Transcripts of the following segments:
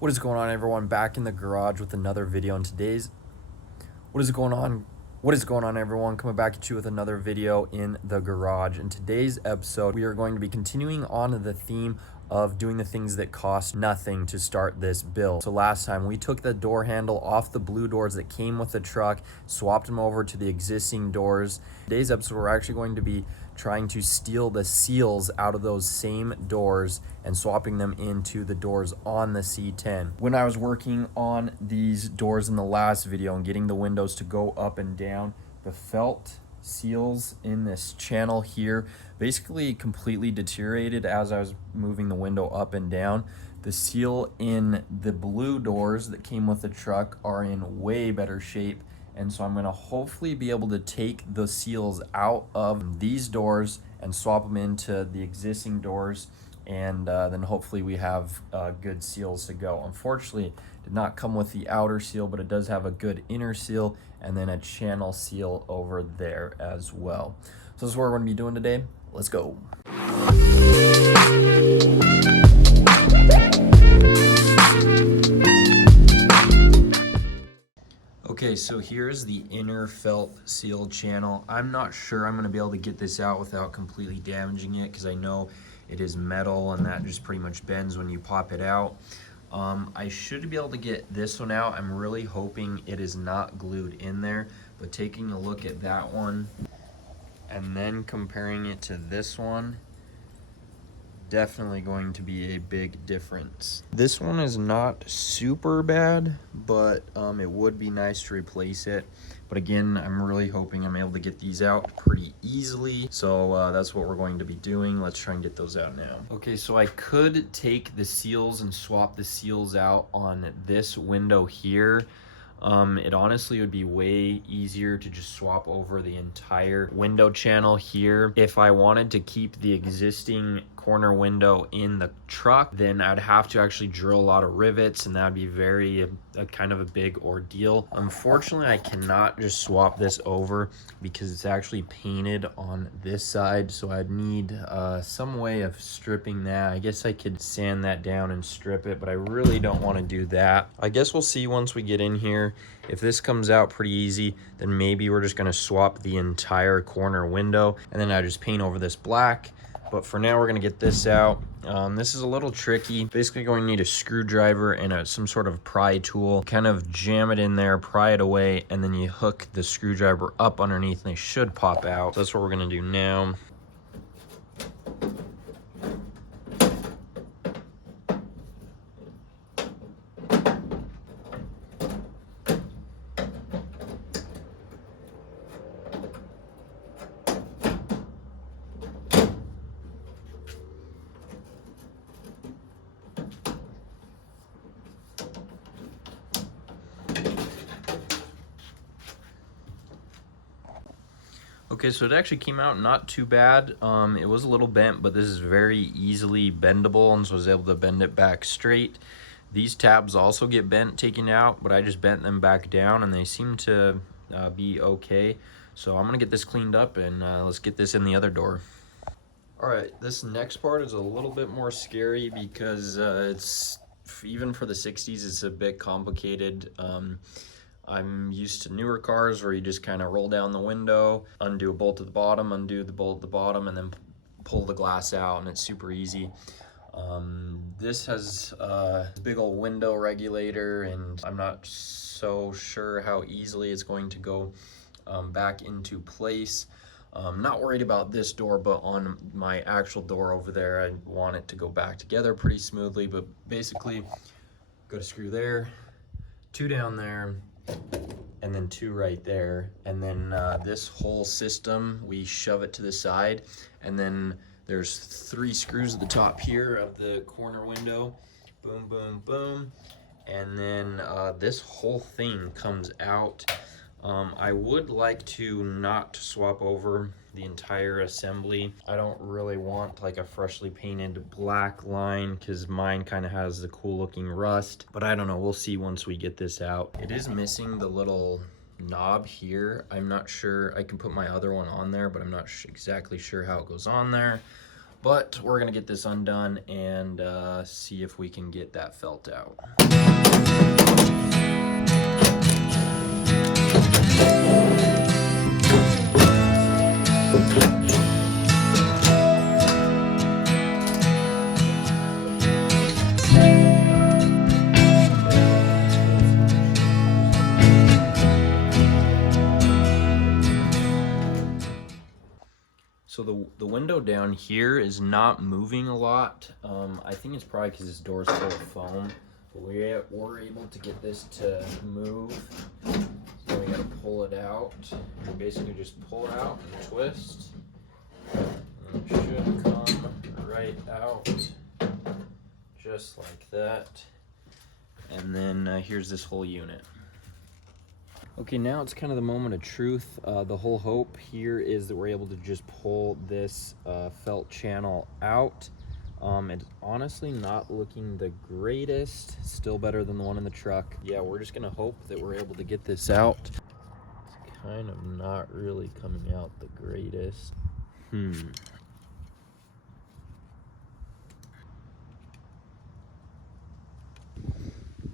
What is going on, everyone? Back in the garage with another video. And today's what is going on? What is going on, everyone? Coming back at you with another video in the garage. In today's episode, we are going to be continuing on the theme of doing the things that cost nothing to start this build. So last time we took the door handle off the blue doors that came with the truck, swapped them over to the existing doors. Today's episode, we're actually going to be trying to steal the seals out of those same doors and swapping them into the doors on the C10. When I was working on these doors in the last video and getting the windows to go up and down, the felt seals in this channel here basically completely deteriorated as I was moving the window up and down. The seal in the blue doors that came with the truck are in way better shape, and so I'm going to hopefully be able to take the seals out of these doors and swap them into the existing doors, and then hopefully we have good seals to go. Unfortunately, it did not come with the outer seal, but it does have a good inner seal and then a channel seal over there as well. So this is what we're going to be doing today. Let's go. Okay, so here's the inner felt seal channel. I'm not sure I'm going to be able to get this out without completely damaging it, because I know it is metal and that just pretty much bends when you pop it out. I should be able to get this one out. I'm really hoping it is not glued in there, but taking a look at that one and then comparing it to this one, definitely going to be a big difference. This one is not super bad, but it would be nice to replace it. But again, I'm really hoping I'm able to get these out pretty easily. So that's what we're going to be doing. Let's try and get those out now. Okay, so I could take the seals and swap the seals out on this window here. It honestly would be way easier to just swap over the entire window channel here. If I wanted to keep the existing corner window in the truck, then I'd have to actually drill a lot of rivets, and that'd be very kind of a big ordeal. Unfortunately, I cannot just swap this over because it's actually painted on this side, so I'd need some way of stripping that. I guess I could sand that down and strip it, but I really don't want to do that. I guess we'll see once we get in here. If this comes out pretty easy, then maybe we're just going to swap the entire corner window, and then I just paint over this black. But for now, we're going to get this out. This is a little tricky. Basically going to need a screwdriver and some sort of pry tool. Kind of jam it in there, pry it away, and then you hook the screwdriver up underneath and they should pop out. So that's what we're going to do now. Okay, so it actually came out not too bad. It was a little bent, but this is very easily bendable, and so I was able to bend it back straight. These tabs also get bent taken out, but I just bent them back down, and they seem to be okay. So I'm gonna get this cleaned up, and let's get this in the other door. All right, this next part is a little bit more scary because it's, even for the 60s, it's a bit complicated. I'm used to newer cars where you just kind of roll down the window, undo a bolt at the bottom, undo the bolt at the bottom, and then pull the glass out, and it's super easy. This has a big old window regulator, and I'm not so sure how easily it's going to go back into place. I'm not worried about this door, but on my actual door over there, I want it to go back together pretty smoothly. But basically, got a screw there, two down there, and then two right there, and then this whole system, we shove it to the side, and then there's 3 screws at the top here of the corner window. Boom, boom, boom, and then this whole thing comes out. I would like to not swap over the entire assembly. I don't really want like a freshly painted black line because mine kind of has the cool looking rust, but I don't know, we'll see once we get this out. It is missing the little knob here. I'm not sure, I can put my other one on there, but I'm not exactly sure how it goes on there. But we're gonna get this undone and see if we can get that felt out. So the window down here is not moving a lot. I think it's probably because this door is full of foam. But we're able to get this to move. So we gotta pull it out. You basically just pull it out and twist. And it should come right out, just like that. And then here's this whole unit. Okay, now it's kind of the moment of truth. The whole hope here is that we're able to just pull this felt channel out. It's honestly not looking the greatest, still better than the one in the truck. Yeah, we're just gonna hope that we're able to get this out. It's kind of not really coming out the greatest.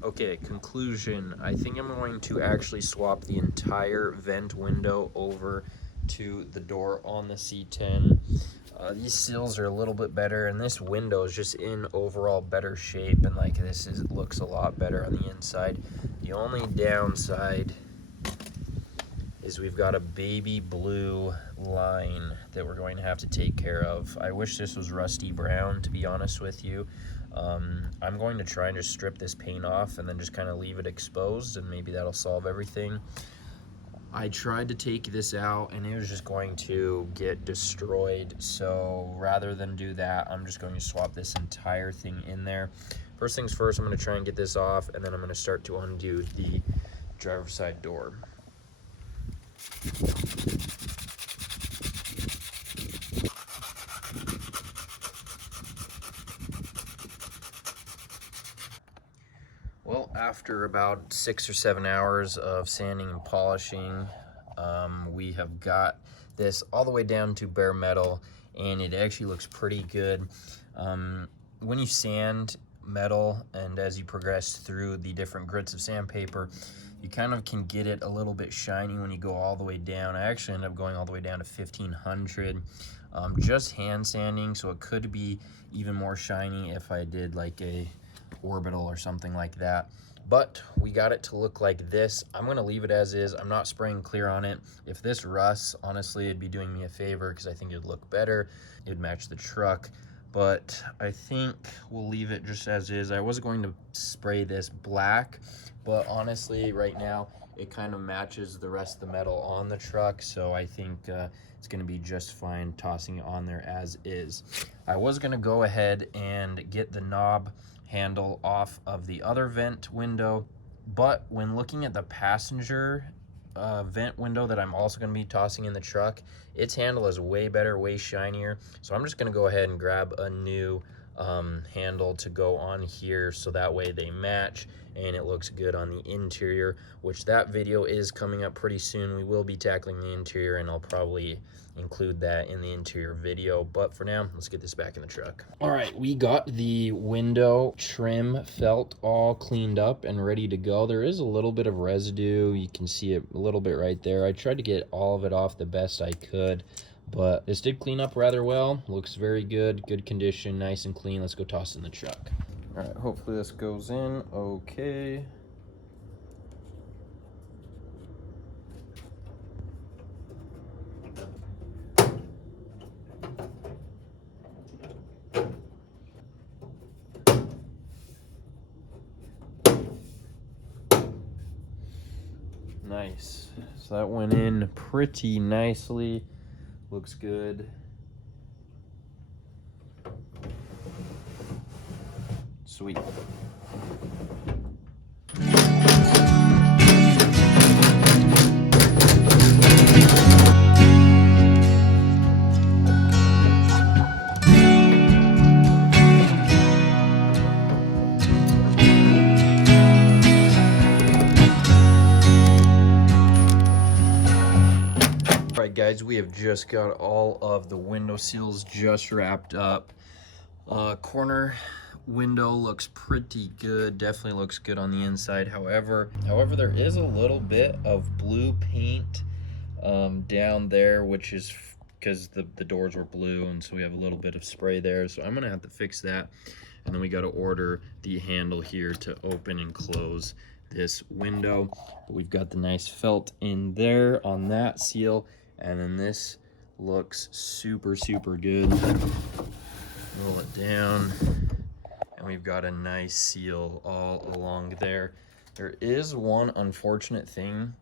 Okay, conclusion. I think I'm going to actually swap the entire vent window over to the door on the C10. These seals are a little bit better, and this window is just in overall better shape, and like this looks a lot better on the inside. The only downside is we've got a baby blue line that we're going to have to take care of. I wish this was rusty brown, to be honest with you. I'm going to try and just strip this paint off and then just kind of leave it exposed, and maybe that'll solve everything. I tried to take this out and it was just going to get destroyed, so rather than do that, I'm just going to swap this entire thing in there. First things first, I'm going to try and get this off, and then I'm going to start to undo the driver's side door. Well, after about 6 or 7 hours of sanding and polishing, we have got this all the way down to bare metal, and it actually looks pretty good. When you sand metal and as you progress through the different grits of sandpaper, you kind of can get it a little bit shiny when you go all the way down. I actually ended up going all the way down to 1500, just hand sanding, so it could be even more shiny if I did like a orbital or something like that. But we got it to look like this. I'm gonna leave it as is. I'm not spraying clear on it. If this rusts, honestly, it'd be doing me a favor because I think it'd look better. It'd match the truck. But I think we'll leave it just as is. I was going to spray this black, but honestly, right now, it kind of matches the rest of the metal on the truck, so I think it's gonna be just fine tossing it on there as is. I was gonna go ahead and get the knob handle off of the other vent window, but when looking at the passenger vent window that I'm also going to be tossing in the truck, its handle is way better, way shinier, so I'm just going to go ahead and grab a new handle to go on here, so that way they match and it looks good on the interior, which that video is coming up pretty soon. We will be tackling the interior, and I'll probably include that in the interior video, but for now, let's get this back in the truck. All right, we got the window trim felt all cleaned up and ready to go. There is a little bit of residue. You can see it a little bit right there. I tried to get all of it off the best I could, but this did clean up rather well. Looks very good, good condition, nice and clean. Let's go toss it in the truck. All right, hopefully this goes in okay. Nice. So that went in pretty nicely. Looks good. Sweet. right, guys, we have just got all of the window seals just wrapped up. Corner window looks pretty good, definitely looks good on the inside. However, there is a little bit of blue paint down there, which is because the doors were blue, and so we have a little bit of spray there. So I'm gonna have to fix that, and then we got to order the handle here to open and close this window. We've got the nice felt in there on that seal, and then this looks super good. Roll it down, and we've got a nice seal all along there. There is one unfortunate thing.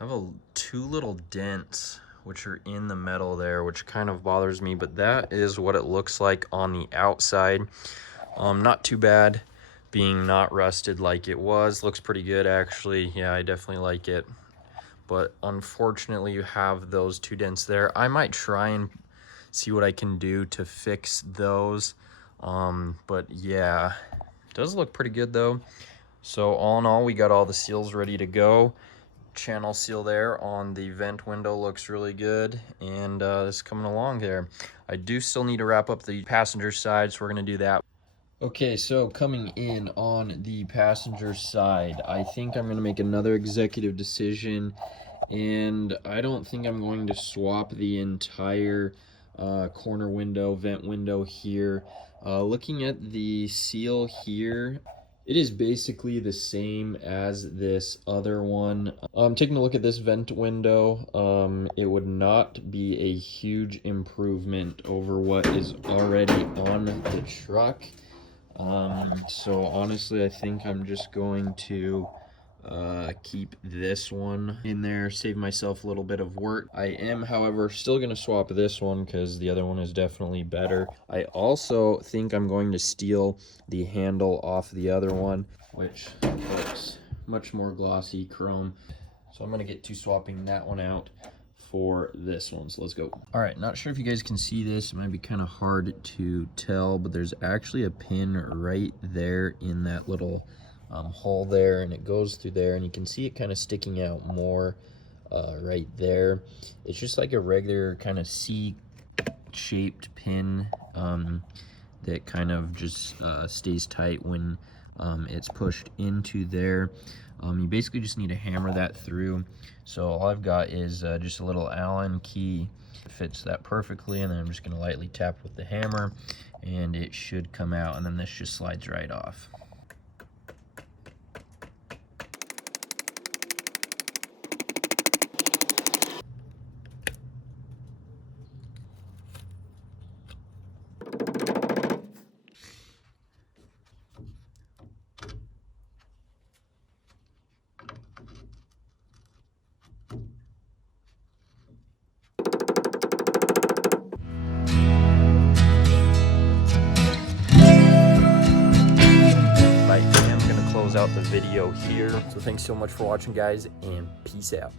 I have two little dents which are in the metal there, which kind of bothers me, but that is what it looks like on the outside. Not too bad, being not rusted like it was. Looks pretty good, actually. Yeah, I definitely like it. But unfortunately, you have those two dents there. I might try and see what I can do to fix those. But yeah, it does look pretty good though. So all in all, we got all the seals ready to go. Channel seal there on the vent window looks really good, and this is coming along there. I do still need to wrap up the passenger side, so we're gonna do that. Okay, so coming in on the passenger side, I think I'm going to make another executive decision, and I don't think I'm going to swap the entire corner window, vent window here. Looking at the seal here, it is basically the same as this other one. Taking a look at this vent window, it would not be a huge improvement over what is already on the truck. So honestly, I think I'm just going to keep this one in there, save myself a little bit of work. I am, however, still going to swap this one because the other one is definitely better. I also think I'm going to steal the handle off the other one, which looks much more glossy chrome. So I'm going to get to swapping that one out for this one, so let's go. All right, not sure if you guys can see this. It might be kind of hard to tell, but there's actually a pin right there in that little hole there, and it goes through there, and you can see it kind of sticking out more right there. It's just like a regular kind of C-shaped pin that kind of just stays tight when it's pushed into there. You basically just need to hammer that through. So all I've got is just a little Allen key. It fits that perfectly, and then I'm just going to lightly tap with the hammer, and it should come out, and then this just slides right off. Out the video here. So thanks so much for watching, guys, and peace out.